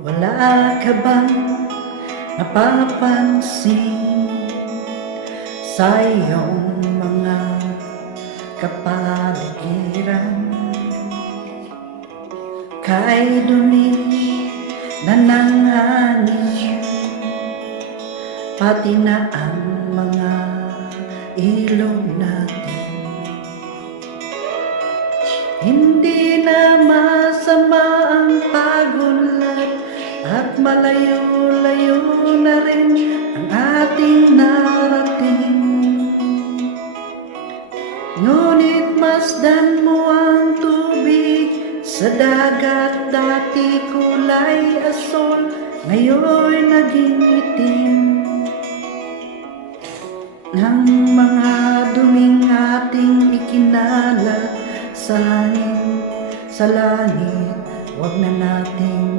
Wala ka bang napapansin sa iyong mga kapaligiran? Kay dumi na ng hangin, pati na ang mga ilog natin. Hindi na masama ang pagunlad at malayo-layo na rin ang ating narating. Ngunit masdan mo ang tubig sa dagat, dati kulay asul, ngayon naging itim. Ng mga duming ating ikinalat sa hangin, sa langit, huwag na nating